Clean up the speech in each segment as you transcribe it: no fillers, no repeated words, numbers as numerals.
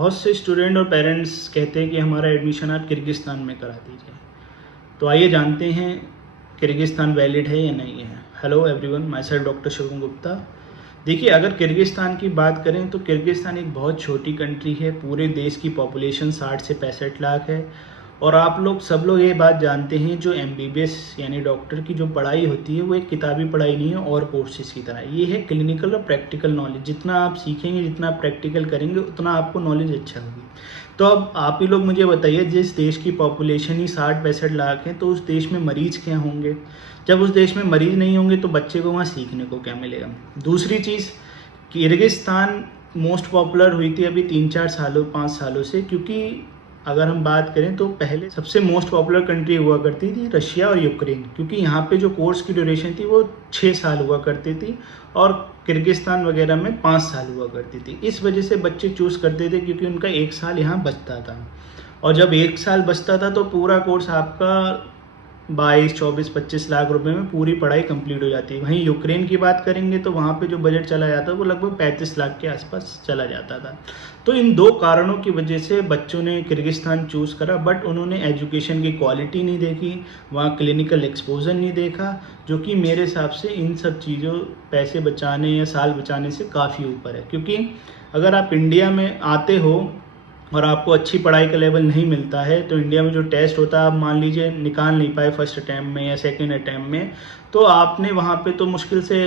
बहुत से स्टूडेंट और पेरेंट्स कहते हैं कि हमारा एडमिशन आप किर्गिस्तान में करा दीजिए। तो आइए जानते हैं किर्गिस्तान वैलिड है या नहीं है। Hello everyone, my self doctor Shubham Gupta. देखिए, अगर किर्गिस्तान की बात करें तो किर्गिस्तान एक बहुत छोटी कंट्री है। पूरे देश की पॉपुलेशन 60 से 65 लाख है। और आप लोग सब लोग ये बात जानते हैं, जो MBBS यानी डॉक्टर की जो पढ़ाई होती है वो एक किताबी पढ़ाई नहीं है और कोर्सेज की तरह। ये है क्लिनिकल और प्रैक्टिकल नॉलेज। जितना आप सीखेंगे, जितना आप प्रैक्टिकल करेंगे, उतना आपको नॉलेज अच्छा होगी। तो अब आप ही लोग मुझे बताइए, जिस देश की पॉपुलेशन ही 60-65 लाख है, तो उस देश में मरीज क्या होंगे? जब उस देश में मरीज नहीं होंगे तो बच्चे को वहाँ सीखने को क्या मिलेगा? दूसरी चीज़, किर्गिस्तान मोस्ट पॉपुलर हुई थी अभी 3-4 सालों 5 सालों से, क्योंकि अगर हम बात करें तो पहले सबसे मोस्ट पॉपुलर कंट्री हुआ करती थी रशिया और यूक्रेन, क्योंकि यहाँ पे जो कोर्स की ड्यूरेशन थी वो 6 साल हुआ करती थी और किर्गिस्तान वगैरह में 5 साल हुआ करती थी। इस वजह से बच्चे चूज़ करते थे, क्योंकि उनका 1 साल यहाँ बचता था। और जब 1 साल बचता था तो पूरा कोर्स आपका 22, 24, 25 लाख रुपए में पूरी पढ़ाई कंप्लीट हो जाती है। वहीं यूक्रेन की बात करेंगे तो वहाँ पे जो बजट चला जाता है वो लगभग 35 लाख के आसपास चला जाता था। तो इन 2 कारणों की वजह से बच्चों ने किर्गिस्तान चूज़ करा, बट उन्होंने एजुकेशन की क्वालिटी नहीं देखी, वहाँ क्लिनिकल एक्सपोजर नहीं देखा, जो कि मेरे हिसाब से इन सब चीज़ों पैसे बचाने या साल बचाने से काफ़ी ऊपर है। क्योंकि अगर आप इंडिया में आते हो और आपको अच्छी पढ़ाई का लेवल नहीं मिलता है, तो इंडिया में जो टेस्ट होता है, आप मान लीजिए निकाल नहीं पाए फर्स्ट अटैम्प्ट में या सेकंड अटैम्प्ट में, तो आपने वहाँ पे तो मुश्किल से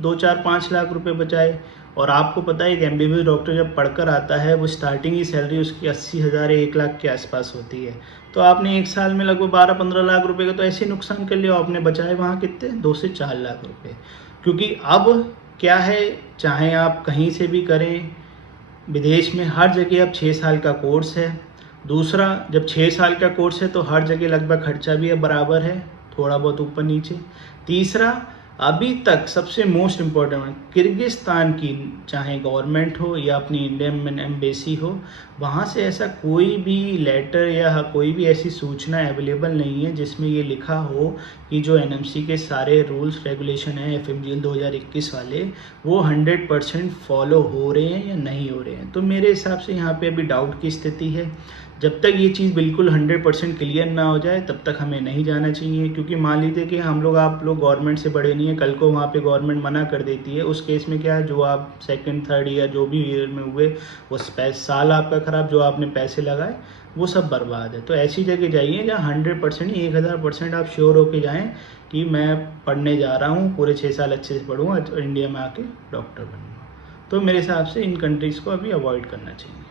2-4-5 लाख रुपए बचाए। और आपको पता है, एक MBBS डॉक्टर जब पढ़कर आता है, वो स्टार्टिंग ही सैलरी उसकी 80,000 या 1 लाख के आसपास होती है। तो आपने 1 साल में लगभग 12-15 लाख रुपए का तो ऐसे नुकसान कर लिया। आपने बचाए वहाँ कितने, 2 से 4 लाख रुपये। क्योंकि अब क्या है, चाहे आप कहीं से भी करें, विदेश में हर जगह अब 6 साल का कोर्स है। दूसरा, जब 6 साल का कोर्स है तो हर जगह लगभग खर्चा भी अब बराबर है, थोड़ा बहुत ऊपर नीचे। तीसरा, अभी तक सबसे मोस्ट इम्पॉर्टेंट, किर्गिस्तान की चाहे गवर्नमेंट हो या अपनी इंडियन एम्बेसी हो, वहाँ से ऐसा कोई भी लेटर या कोई भी ऐसी सूचना अवेलेबल नहीं है जिसमें ये लिखा हो कि जो NMC के सारे रूल्स रेगुलेशन हैं FMGL 2021 वाले, वो 100% फॉलो हो रहे हैं या नहीं हो रहे हैं। तो मेरे हिसाब से यहाँ पे अभी डाउट की स्थिति है। जब तक ये चीज़ बिल्कुल 100% क्लियर ना हो जाए, तब तक हमें नहीं जाना चाहिए। क्योंकि मान लीजिए कि हम लोग, आप लोग गवर्नमेंट से बड़े नहीं है, कल को वहाँ पे गवर्नमेंट मना कर देती है, उस केस में क्या है, जो आप सेकंड, थर्ड या जो भी ईयर में हुए, वो साल आपका ख़राब, जो आपने पैसे लगाए वो सब बर्बाद है। तो ऐसी जगह जाइए जहाँ 100% ही 1000% आप श्योर होके जाएँ कि मैं पढ़ने जा रहा हूँ, पूरे 6 साल अच्छे से पढ़ूँगा, इंडिया में आके डॉक्टर बनूँगा। तो मेरे हिसाब से इन कंट्रीज़ को अभी अवॉइड करना चाहिए।